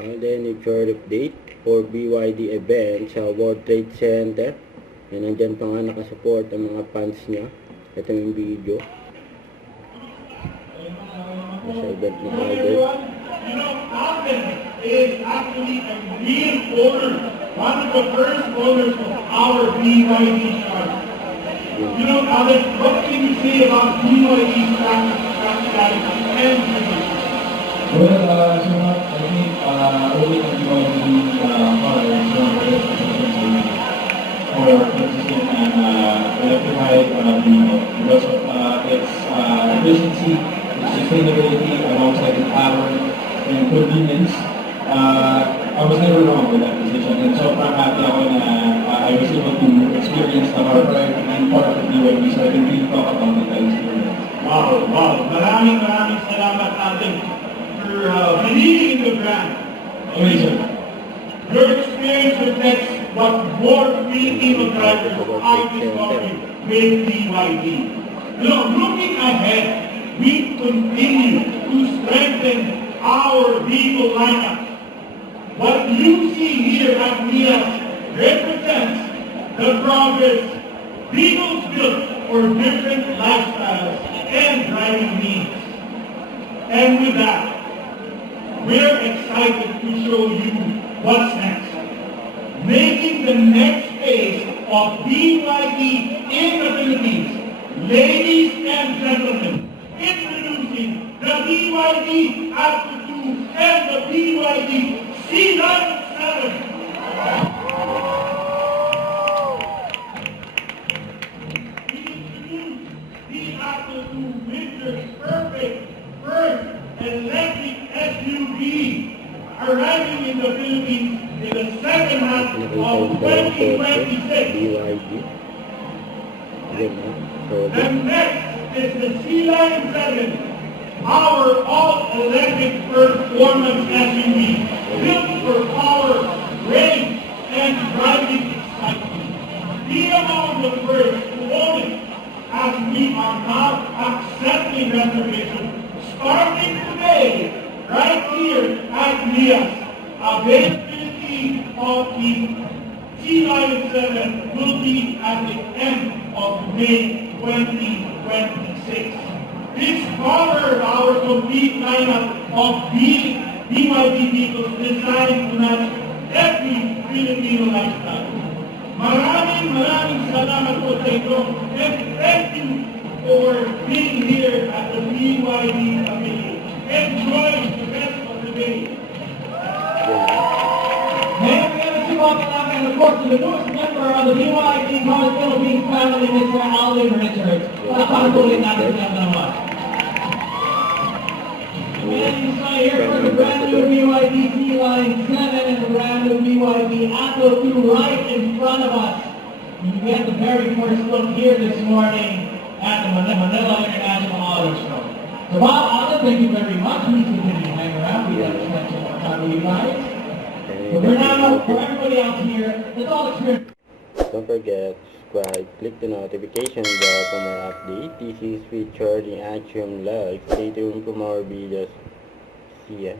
And then, future update for BYD event sa World Trade Center. Yan, nandyan pa nga nakasupport ang mga fans niya. Ito yung video. Sa event ni Albert. You know, Alvin is actually a real owner, one of the first owners of our BYD truck. You know, Alvin, what can you say about BYD strategy and business? Well, so much, I think owning a BYD car is one of the best opportunities for consistent and electrified vehicle because of its efficiency, its sustainability, alongside the power and convenience. I was never wrong with that decision, and so I'm happy ako na I was able to experience the car prior to being part of the BYD, so I can really talk about it as experience. Wow. Maraming salamat natin for believing in the brand. Amazing. Your experience reflects what more Filipino drivers are discovering with BYD. You know, looking ahead, we continue to strengthen our vehicle lineup. What you see here at Nias represents the progress vehicles built for different lifestyles and driving needs. And with that, we're excited to show you what's next. Making the next phase of BYD in the Philippines. Ladies and gentlemen, introducing the BYD Atto 2 and the BYD C97. The Atto 2 Winter's perfect first electric SUV arriving in the Philippines in the second half of 2026. BYD. Yan na. So, And next is the C97, our all-electric performance SUV, built for power, range, and driving excitement. Be among the first to own it, as we are now accepting reservations starting today, right here at Nias. Availability of the C97 will be at the end of May 2026. This covers our complete lineup of BYD vehicles designed to match every Filipino lifestyle. Maraming salamat po sa inyo, and thank you for being here at the BYD family. Enjoy the rest of the day. And we have to welcome back, and of course, to the newest member of the BYD College Philippines family, Mr. Alvin Richards. Pagpatuloy natin siya naman. And you saw here for the brand new BYD C97 and the brand new BYD Atto 2 right in front of us. We had the very first look here this morning at the Manila International Auto Show. So Bob, Alvin, thank you very much. Please continue to hang around. We have to spend some more time with you guys. So for now, for everybody out here, let's all experience. don't forget, subscribe, click the notification bell for more update. This is featured in Atrium Live. Stay tuned for more videos. See ya.